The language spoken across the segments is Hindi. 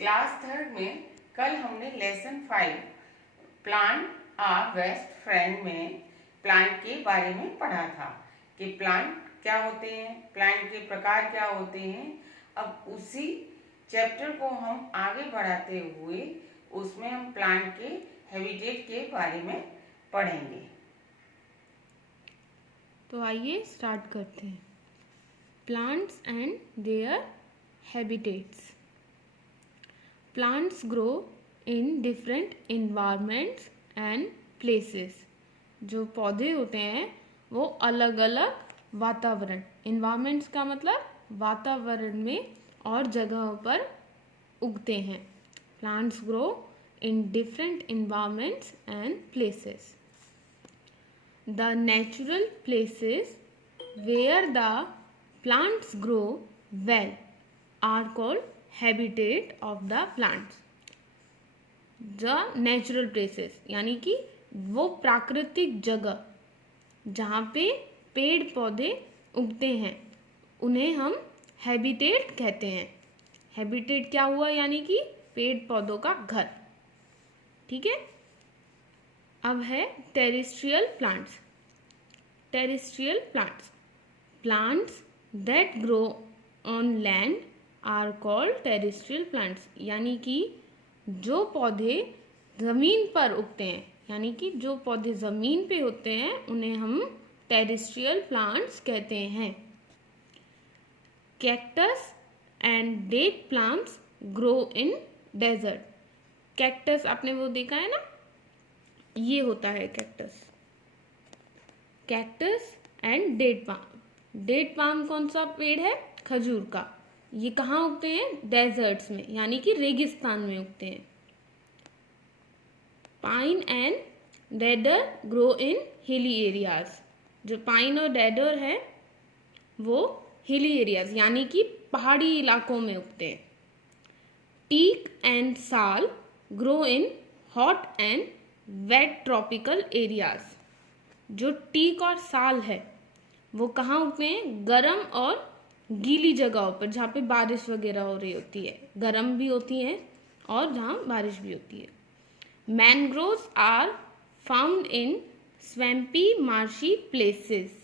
क्लास थर्ड में कल हमने lesson 5 plant are best friend में प्लांट के बारे में पढ़ा था कि प्लांट क्या होते हैं, प्लांट के प्रकार क्या होते हैं। अब उसी चैप्टर को हम आगे बढ़ाते हुए उसमें हम प्लांट के हैबिटेट के बारे में पढ़ेंगे। तो आइए स्टार्ट करते हैं। Plants and there habitats. Plants grow in different environments and places. जो पौधे होते हैं वो अलग अलग वातावरण, इन्वायरमेंट्स का मतलब वातावरण में और जगहों पर उगते हैं। Plants grow in different environments and places. The natural places where the plants grow well are called habitat of the plants. The natural places यानी कि वो प्राकृतिक जगह जहाँ पे पेड़ पौधे उगते हैं उन्हें हम हैबिटेट कहते हैं। हैबिटेट क्या हुआ, यानी कि पेड़ पौधों का घर। ठीक है। अब है terrestrial plants. Terrestrial plants, plants that grow on land are called terrestrial plants. यानी कि जो पौधे ज़मीन पर उगते हैं, यानी कि जो पौधे ज़मीन पे होते हैं उन्हें हम टेरेस्ट्रियल प्लांट्स कहते हैं। Cactus and date plants grow in desert. Cactus आपने वो देखा है ना, ये होता है cactus. Cactus and date palm. Date palm कौन सा पेड़ है? खजूर का। ये कहाँ उगते हैं? डेजर्ट्स में, यानी कि रेगिस्तान में उगते हैं। Pine and deodar grow in hilly areas. जो पाइन और डेडर है वो हिली एरियाज यानी कि पहाड़ी इलाकों में उगते हैं। Teak and sal grow in hot and wet tropical areas. जो टीक और साल है वो कहाँ उगते हैं? गर्म और गीली जगहों पर, जहाँ पे बारिश वगैरह हो रही होती है। गर्म भी होती है और जहाँ बारिश भी होती है। Mangroves are found in swampy marshy places.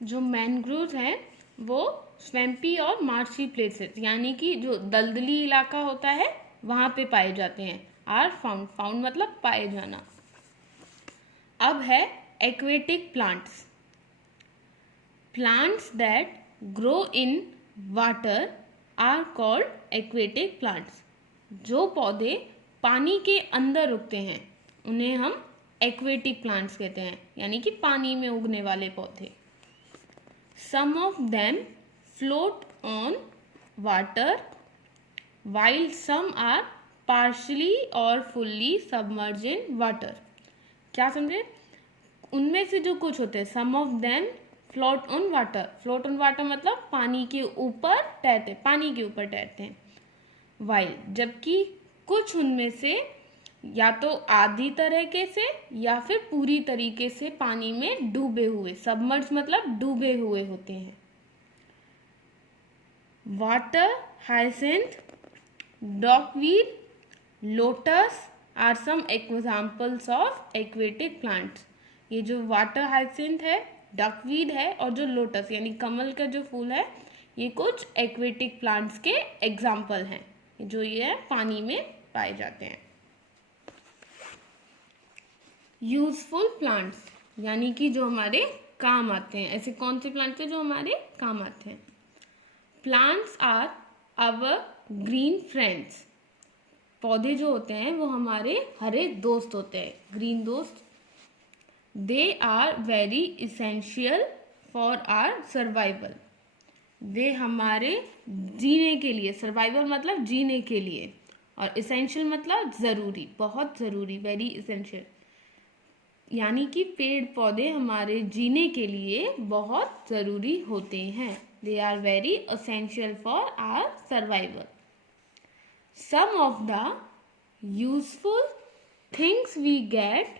जो मैनग्रोव्स हैं वो स्वैम्पी और मार्शी प्लेसेस यानी कि जो दलदली इलाका होता है वहाँ पे पाए जाते हैं। आर फाउंड, फाउंड मतलब पाए जाना। अब है aquatic plants. Plants that grow in water are called aquatic plants. जो पौधे पानी के अंदर उगते हैं उन्हें हम एक्वेटिक प्लांट्स कहते हैं, यानी कि पानी में उगने वाले पौधे। Some of them float on water while some are partially or fully submerged in water। क्या समझे? उनमें से जो कुछ होते हैं, some of them float on water। float on water मतलब पानी के ऊपर तैरते, पानी के ऊपर तैरते हैं। while जबकि कुछ उनमें से या तो आधी तरीके से या फिर पूरी तरीके से पानी में डूबे हुए, सबमर्ज मतलब डूबे हुए होते हैं। Water hyacinth, duckweed, lotus are some examples of aquatic plants. ये जो वाटर हाइसेंथ है, डॉकवीड है और जो लोटस यानी कमल का जो फूल है, ये कुछ एक्वेटिक प्लांट्स के एग्जाम्पल हैं जो ये पानी में पाए जाते हैं। यूजफुल प्लांट्स यानी कि जो हमारे काम आते हैं। ऐसे कौन से प्लांट्स हैं जो हमारे काम आते हैं? Plants are our green friends. पौधे जो होते हैं वो हमारे हरे दोस्त होते हैं, ग्रीन दोस्त। They are very essential for our survival. वे हमारे जीने के लिए, सर्वाइवल मतलब जीने के लिए, और इसेंशियल मतलब ज़रूरी, बहुत ज़रूरी, वेरी इसेंशियल यानी कि पेड़ पौधे हमारे जीने के लिए बहुत ज़रूरी होते हैं। They are very essential for our survival. Some of the useful things we get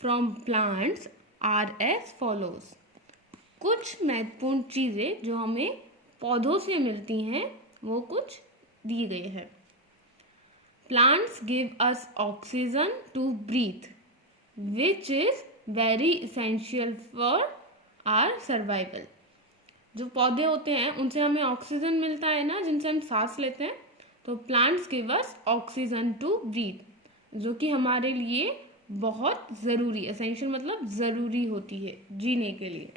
from plants are as follows. कुछ महत्वपूर्ण चीज़ें जो हमें पौधों से मिलती हैं वो कुछ दिए गए हैं। Plants give us oxygen to breathe which is very essential for our survival. जो पौधे होते हैं उनसे हमें ऑक्सीजन मिलता है ना, जिनसे हम सांस लेते हैं। तो plants give us oxygen to breathe, जो कि हमारे लिए बहुत ज़रूरी, एसेंशियल मतलब ज़रूरी होती है जीने के लिए।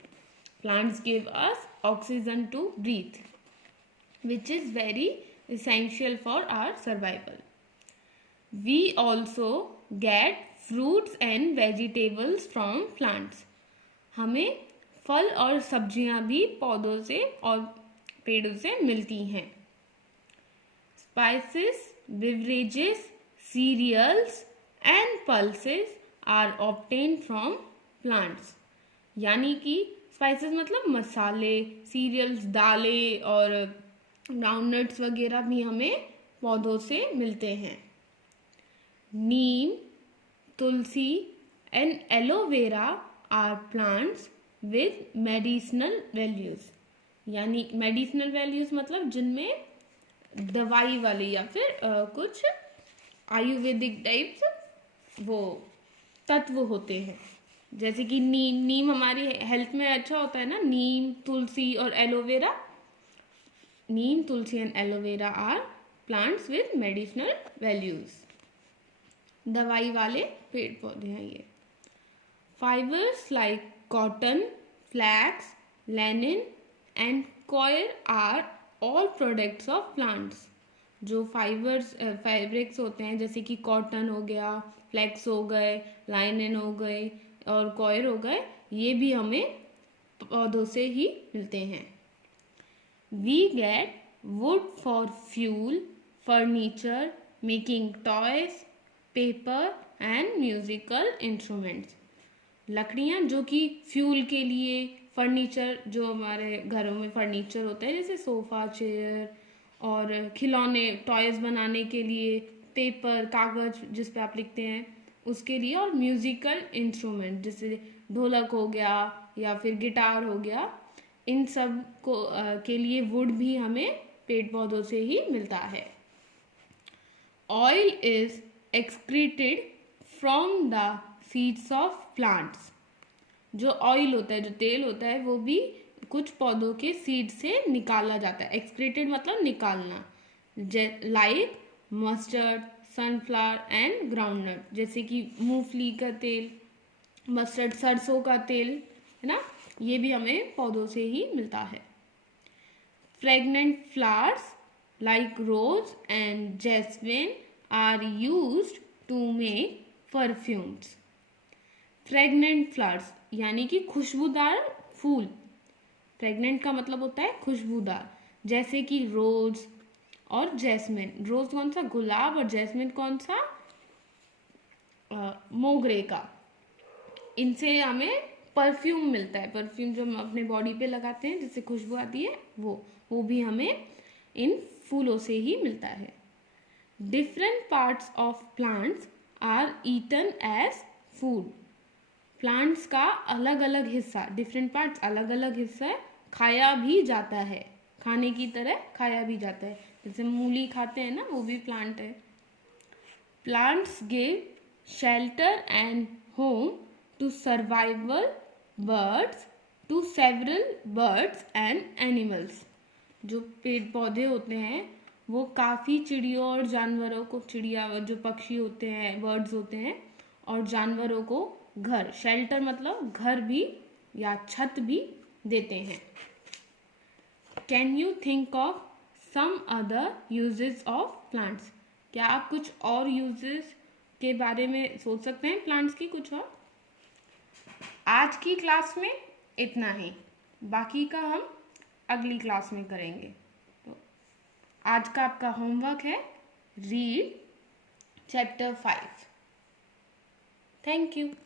Plants give us oxygen to breathe which is very essential for our survival. We also get fruits and vegetables from plants. हमें फल और सब्जियां भी पौधों से और पेड़ों से मिलती हैं। Spices, beverages, cereals and pulses are obtained from plants. यानी कि स्पाइसेस मतलब मसाले, सीरियल्स दालें और ग्राउंडनट्स वगैरह भी हमें पौधों से मिलते हैं। Neem, tulsi and aloe vera are plants with medicinal values. यानी मेडिसिनल वैल्यूज मतलब जिनमें दवाई वाले या फिर कुछ आयुर्वेदिक टाइप्स वो तत्व होते हैं। जैसे कि नीम हमारी हेल्थ में अच्छा होता है ना। नीम, तुलसी और aloe vera. Neem, tulsi and aloe vera are plants with medicinal values. दवाई वाले पेड़ पौधे हैं ये। Fibres like cotton, flax, linen and coir are all products of plants. जो फैब्रिक्स होते हैं जैसे कि कॉटन हो गया, फ्लैक्स हो गए, लाइनिन हो गए और कॉयर हो गए, ये भी हमें पौधों से ही मिलते हैं। We get wood for fuel, furniture, making toys, paper and musical instruments. लकड़ियाँ जो कि फ्यूल के लिए, फर्नीचर जो हमारे घरों में फर्नीचर होता है जैसे सोफ़ा, चेयर और खिलौने, टॉयज़ बनाने के लिए, पेपर, कागज़ जिस पे आप लिखते हैं उसके लिए, और म्यूज़िकल इंस्ट्रूमेंट जैसे ढोलक हो गया या फिर गिटार हो गया, इन सब को के लिए वुड भी हमें पेड़ पौधों से ही मिलता है। Oil is excreted from the seeds of plants. जो ऑयल होता है, जो तेल होता है, वो भी कुछ पौधों के सीड से निकाला जाता है। एक्सक्रीटेड मतलब निकालना। Like mustard, sunflower and groundnut. जैसे कि मूंगफली का तेल, मस्टर्ड सरसों का तेल है ना, ये भी हमें पौधों से ही मिलता है। Fragrant flowers like rose and jasmine are used to make perfumes. Fragrant flowers यानी कि खुशबूदार फूल। फ्रेगनेंट का मतलब होता है खुशबूदार, जैसे कि रोज और जैस्मिन। रोज कौन सा? गुलाब। और जैस्मिन कौन सा? मोगरे का। इनसे हमें परफ्यूम मिलता है। परफ्यूम जो हम अपने बॉडी पे लगाते हैं जिससे खुशबू आती है, वो भी हमें इन फूलों से ही मिलता है। Different parts of plants are eaten as food. Plants का अलग अलग हिस्सा, डिफरेंट पार्ट्स अलग अलग हिस्सा खाया भी जाता है, खाने की तरह खाया भी जाता है। जैसे मूली खाते हैं ना, वो भी प्लांट है। Plants give shelter and home to survival birds, to several birds and animals. जो पेड़ पौधे होते हैं वो काफ़ी चिड़ियों और जानवरों को, चिड़िया जो पक्षी होते हैं, बर्ड्स होते हैं, और जानवरों को घर, शेल्टर मतलब घर भी या छत भी देते हैं। Can you think of some other uses of plants? क्या आप कुछ और यूजेस के बारे में सोच सकते हैं प्लांट्स की कुछ और? आज की क्लास में इतना ही, बाकी का हम अगली क्लास में करेंगे। तो आज का आपका होमवर्क है रीड चैप्टर 5। Thank you.